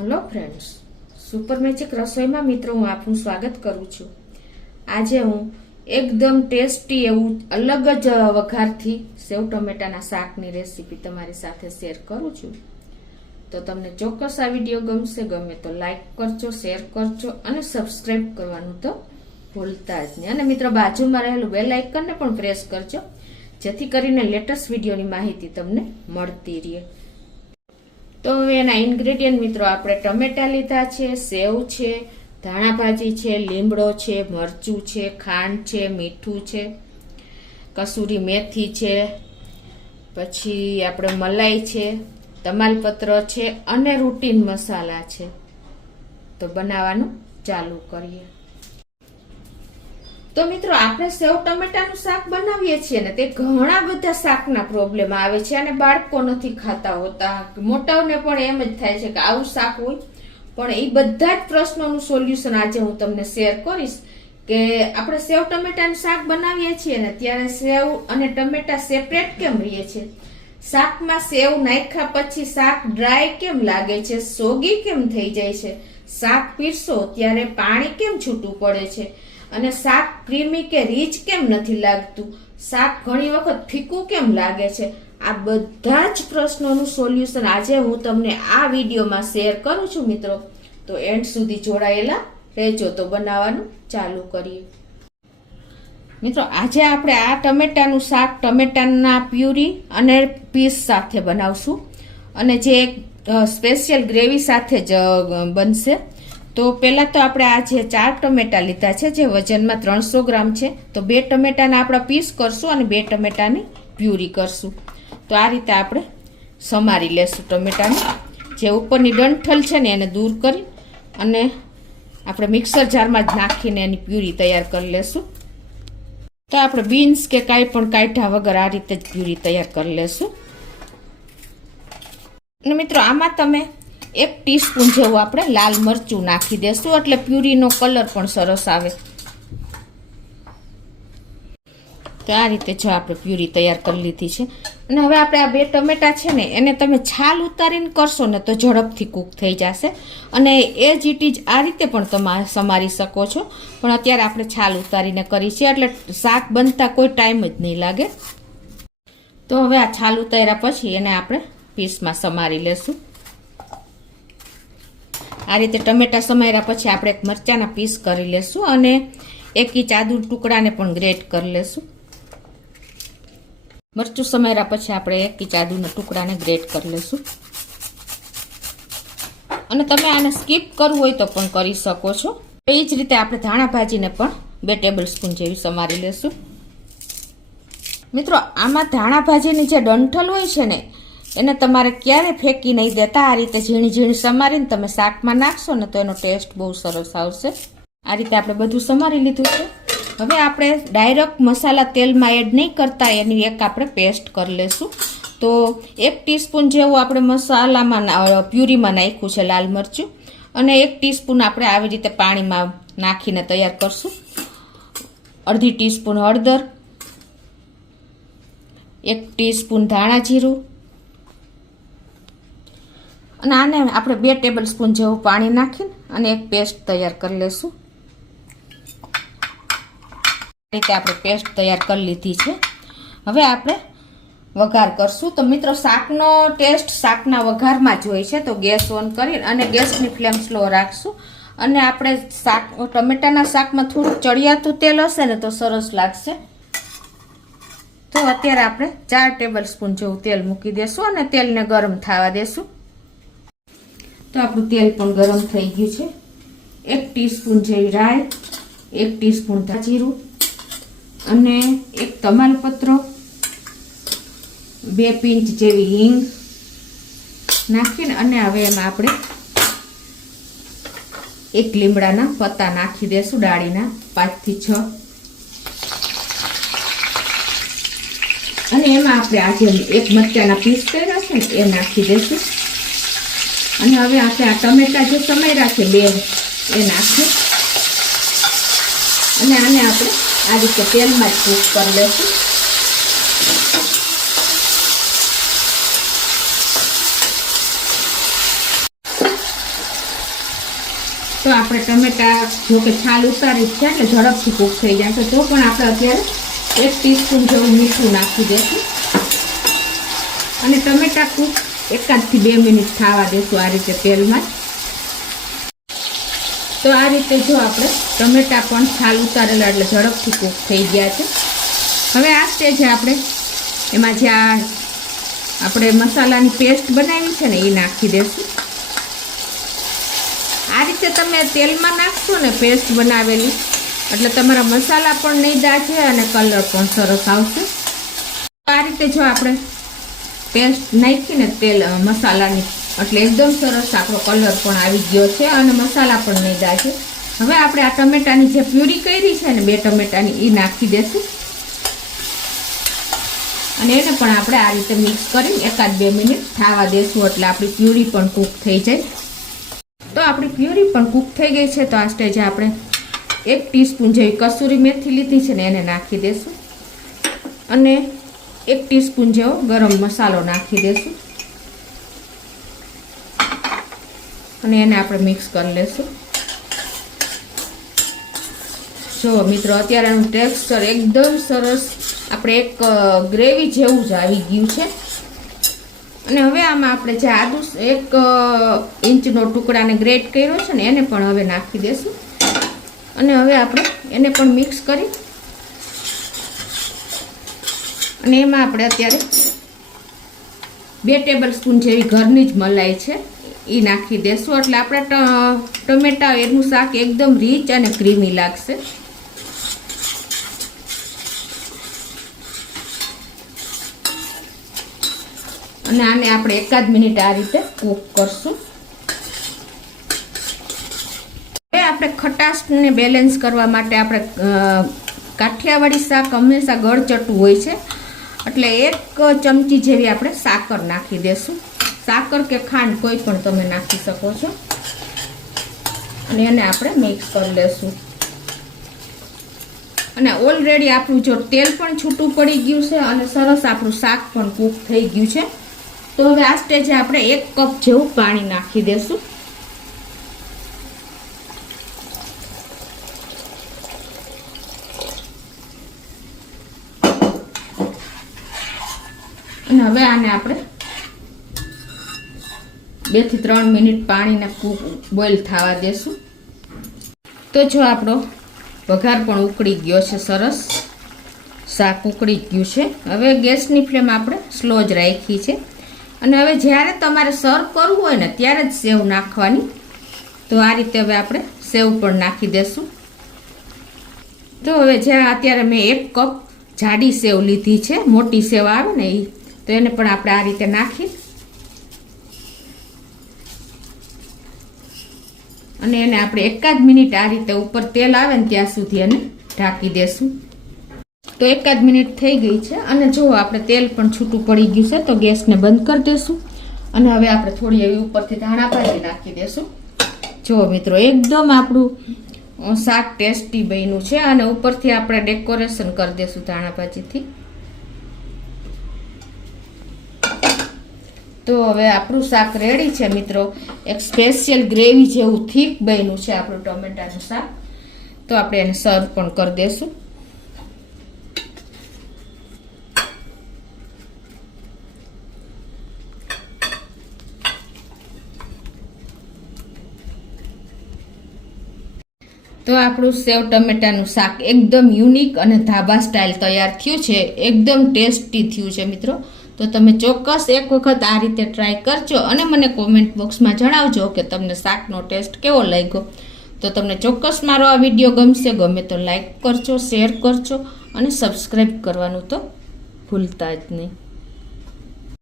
Hello friends, super magic રસોઈમાં મિત્રો હું આપનું સ્વાગત કરું છું। આજે હું એકદમ ટેસ્ટી એવું અલગ જ વઘારથી સેવ ટમેટાના શાકની રેસીપી તમારી સાથે શેર કરું છું। તો તમને ચોક્કસ આ વિડીયો ગમશે, ગમે તો લાઈક કરજો, શેર કરજો અને સબસ્ક્રાઈબ કરવાનું તો ભૂલતા જ નહીં। અને મિત્રો બાજુમાં રહેલું બેલ આઇકનને પણ પ્રેસ કરજો, જેથી કરીને લેટેસ્ટ વિડીયોની માહિતી તમને મળતી રહે। તો હવે એના ઇન્ગ્રેડિયન્ટ મિત્રો આપણે ટમેટા લીધા છે, સેવ છે, ધાણા ભાજી છે, લીમડો છે, મરચું છે, ખાંડ છે, મીઠું છે, કસૂરી મેથી છે, પછી આપણે મલાઈ છે, તમાલપત્ર છે અને રૂટીન મસાલા છે। તો બનાવવાનું ચાલુ કરીએ। તો મિત્રો આપણે સેવ ટમેટાનું શાક બનાવીએ છીએ ને, તે ઘણા બધા શાકના પ્રોબ્લેમ આવે છે અને બાળકો નથી ખાતા હોતા, મોટાઓને પણ એમ જ થાય છે કે આવું શાક હોય, પણ એ બધા જ પ્રશ્નોનું સોલ્યુશન આજે હું તમને શેર કરીશ કે આપણે સેવ ટમેટાનું શાક બનાવીએ છીએ ને ત્યારે સેવ અને ટમેટા સેપરેટ કેમ રહીએ છે, શાકમાં સેવ નાખ્યા પછી શાક ડ્રાય કેમ લાગે છે, સોગી કેમ થઈ જાય છે, શાક પીરસો ત્યારે પાણી કેમ છૂટું પડે છે અને શાક ક્રીમી કે રીચ કેમ નથી લાગતું, શાક ઘણી વખત ફીકું કેમ લાગે છે, આ બધા જ પ્રશ્નોનું સોલ્યુશન આજે હું તમને આ વિડીયોમાં શેર કરું છું મિત્રો। તો એન્ડ સુધી જોડાયેલા રહેજો। તો બનાવવાનું ચાલુ કરીએ। મિત્રો આજે આપણે આ ટમેટાનું શાક ટમેટાના પ્યુરી અને પીસ સાથે બનાવશું અને જે એક સ્પેશિયલ ગ્રેવી સાથે જ બનશે। તો પહેલા તો આપણે આ જે 4 ટમેટા લીધા છે, જે વજનમાં 300 ગ્રામ છે, તો 2 ટમેટાના આપણા પીસ કરશું અને 2 ટમેટાની પ્યુરી કરશું। તો આ રીતે આપણે સમારી લેશું ટમેટાને, જે ઉપરની ડંઠલ છે ને એને દૂર કરી અને આપણે મિક્સર જારમાં જ નાખીને એની પ્યુરી તૈયાર કરી લેશું। તો આપણે બીન્સ કે કાંઈ પણ કાઢ્યા વગર આ રીતે જ પ્યુરી તૈયાર કરી લેશું। અને મિત્રો આમાં તમે 1 ટીસ્પૂન જેવું આપણે લાલ મરચું નાખી દેશું, એટલે પ્યુરીનો કલર પણ સરસ આવે। તો આ રીતે જો આપણે પ્યુરી તૈયાર કરી લીધી છે અને હવે આપણે આ 2 ટમેટા છે ને એને તમે છાલ ઉતારીને કરશો ને તો ઝડપથી કૂક થઈ જશે અને એ જ ઇટ ઇઝ આ રીતે પણ તમે સમારી શકો છો, પણ અત્યારે આપણે છાલ ઉતારીને કરી છે એટલે શાક બનતા કોઈ ટાઈમ જ નહીં લાગે। તો હવે આ છાલ ઉતાર્યા પછી એને આપણે પીસમાં સમારી લેશું। આ રીતે ટમેટા સમાર્યા પછી આપણે એક મરચાના પીસ કરી લેશું અને 1 ઇંચ આદુ ટુકડાને પણ ગ્રેટ કરી લેશું। મરચું સમાર્યા પછી આપણે 1 ઇંચ આદુના ટુકડાને ગ્રેટ કરી લેશું અને તમે આને સ્કીપ કરવું હોય તો પણ કરી શકો છો। એ જ રીતે આપણે ધાણા ભાજીને પણ 2 ટેબલ સ્પૂન જેવી સમારી લેશું। મિત્રો આમાં ધાણા ભાજીની જે ડંઠલ હોય છે ને એને તમારે ક્યારે ફેંકી નહીં દેતા, આ રીતે ઝીણી ઝીણી સમારીને તમે શાકમાં નાખશો ને તો એનો ટેસ્ટ બહુ સરસ આવશે। આ રીતે આપણે બધું સમારી લીધું છે। હવે આપણે ડાયરેક્ટ મસાલા તેલમાં એડ નહીં કરતા, એની એક આપણે પેસ્ટ કરી લેશું। તો 1 ટીસ્પૂન જેવું આપણે મસાલામાં પ્યુરીમાં નાખ્યું છે લાલ મરચું અને 1 ટીસ્પૂન આપણે આવી રીતે પાણીમાં નાખીને તૈયાર કરશું। અડધી ટીસ્પૂન હળદર, 1 ટીસ્પૂન ધાણા જીરું અને આને આપણે 2 ટેબલ સ્પૂન જેવું પાણી નાખીને અને એક પેસ્ટ તૈયાર કરી લેશું। આ રીતે આપણે પેસ્ટ તૈયાર કરી લીધી છે। હવે આપણે વઘાર કરશું। તો મિત્રો શાકનો ટેસ્ટ શાકના વઘારમાં જ હોય છે, તો ગેસ ઓન કરી અને ગેસની ફ્લેમ સ્લો રાખશું અને આપણે શાક ટમેટાના શાકમાં થોડું ચડિયાતું તેલ હશે ને તો સરસ લાગશે। તો અત્યારે આપણે 4 ટેબલ સ્પૂન જેવું તેલ મૂકી દેશું અને તેલને ગરમ થવા દેશું। તો આપણું તેલ પણ ગરમ થઈ ગયું છે। 1 ટીસ્પૂન જેવી રાઈ, 1 ટીસ્પૂન જીરું અને 1 તમાલપત્ર, 2 પિંચ જેવી હિંગ નાખીને અને હવે એમાં આપણે 1 લીમડાના પત્તા નાખી દેશું, ડાળીના 5 થી 6 અને એમાં આપણે આજે 1 મરચાના પીસ કર્યા છે ને એ નાખી દેશું અને હવે આપણે આ ટમેટા જે સમાર્યા છે 2 એ નાખી અને આને આપણે આ રીતે તેલમાં જ કૂક કરી લેશું। તો આપણે ટમેટા જો કે છાલ ઉતારી છે એટલે ઝડપથી કૂક થઈ જશે. તો પણ આપણે અત્યારે 1 ટીસ્પૂન જેવું મીઠું નાખી દઈશું અને ટમેટા કૂક 1 થી 2 મિનિટ થવા દઈશું આ રીતે તેલમાં. તો આ રીતે જો આપણે ટમેટા પણ છાલ ઉતારેલા એટલે ઝડપથી કૂક થઈ ગયા છે. હવે આ સ્ટેજે આપણે એમાં જે આપણે મસાલાની પેસ્ટ બનાવી છે ને એ નાખી દઈશું. આ રીતે તમે તેલમાં નાખશો ને પેસ્ટ બનાવેલી એટલે તમારા મસાલા પણ નહીં દાજે અને કલર પણ સરસ આવશે. આ રીતે જો આપણે પેસ્ટ નાખીને તેલ મસાલાની એટલે એકદમ સરસ આપણો કલર પણ આવી ગયો છે અને મસાલા પણ નહીં દાજે. હવે આપણે આ ટમેટાની જે પ્યુરી કરી છે ને 2 ટમેટાની એ નાખી દઈશું અને એને પણ આપણે આ રીતે મિક્સ કરી 1-2 મિનિટ થવા દઈશું એટલે આપણી પ્યુરી પણ કૂક થઈ જાય. તો આપણી પ્યુરી પણ કૂક થઈ ગઈ છે. તો આ સ્ટેજે આપણે 1 ટીસ્પૂન જેવી કસૂરી મેથી લીધી છે ને એને નાખી દઈશું અને 1 ટીસ્પૂન જેવો ગરમ મસાલો નાખી દઈશું અને એને આપણે મિક્સ કરી લઈશું. જો મિત્રો અત્યારે એનું ટેક્સચર એકદમ સરસ આપણે એક ગ્રેવી જેવું જ આવી ગયું છે. અને હવે આમાં આપણે જે આદુ 1 ઇંચનો ટુકડાને ગ્રેટ કર્યો છે ને એને પણ હવે નાખી દઈશું અને હવે આપણે એને પણ મિક્સ કરી અને એમાં આપણે અત્યારે 2 ટેબલસ્પૂન જેવી ઘરની જ મલાઈ છે એ નાખી દઈશું એટલે આપણા ટમેટા એનું શાક એકદમ રીચ અને ક્રીમી લાગશે. અને આને આપણે 1 મિનિટ આ રીતે કૂક કરશું. હવે આપણે ખટાશને બેલેન્સ કરવા માટે આપણે કાઠિયાવાડી શાક હંમેશા ગળચટું હોય છે એટલે 1 ચમચી જેવી આપણે સાકર નાખી દઈશું. સાકર કે ખાંડ કોઈ પણ તમે નાખી શકો છો અને એને આપણે મિક્સ કરી લેશું. અને ઓલરેડી આપણું જો તેલ પણ છૂટું પડી ગયું છે અને સરસ આપણું શાક પણ કૂક થઈ ગયું છે. તો હવે આ સ્ટેજે આપણે 1 કપ જેવું પાણી નાખી દઈશું અને હવે આને આપણે 2 થી 3 મિનિટ પાણીને બોઇલ થવા દેશું. તો જો આપણો વઘાર પણ ઉકળી ગયો છે, સરસ શાક ઉકળી ગયું છે. હવે ગેસની ફ્લેમ આપણે સ્લો જ રાખી છે અને હવે જ્યારે તમારે સર્વ કરવું હોય ને ત્યારે જ સેવ નાખવાની. તો આ રીતે હવે આપણે સેવ પણ નાખી દઈશું. તો હવે જ્યાં અત્યારે મેં 1 કપ જાડી સેવ લીધી છે, મોટી સેવ આવે ને એ, તો એને પણ આપણે આ રીતે નાખી અને એને આપણે 1 મિનિટ આ રીતે ઉપર તેલ આવે ને ત્યાં સુધી એને ઢાંકી દેશું. તો 1 મિનિટ થઈ ગઈ છે અને જો આપણે તેલ પણ છૂટું પડી ગયું છે તો ગેસને બંધ કરી દેશું અને હવે આપણે થોડી એવી ઉપરથી ધાણા ભાજી નાખી દેશું. જો મિત્રો એકદમ આપણું શાક ટેસ્ટી બન્યું છે અને ઉપરથી આપણે ડેકોરેશન કરી દેશું ધાણા ભાજીથી. તો હવે આપણું શાક રેડી છે મિત્રો. એક સ્પેશિયલ ગ્રેવી જેવું થીક બન્યું છે આપણું ટમેટાનું શાક. તો આપણે એને સર્વ પણ કરી દેશું. તો આપણું સેવ ટમેટાનું શાક એકદમ યુનિક અને ધાબા સ્ટાઇલ તૈયાર થયું છે. એકદમ ટેસ્ટી થયું છે મિત્રો. તો તમે ચોક્કસ એક વખત આ રીતે ટ્રાય કરજો અને મને કોમેન્ટ બોક્સમાં જણાવજો કે તમને શાકનો ટેસ્ટ કેવો લાગ્યો. તો તમને ચોક્કસ મારો આ વિડીયો ગમશે. ગમે તો લાઈક કરજો, શેર કરજો અને સબસ્ક્રાઈબ કરવાનું તો ભૂલતા જ નહીં.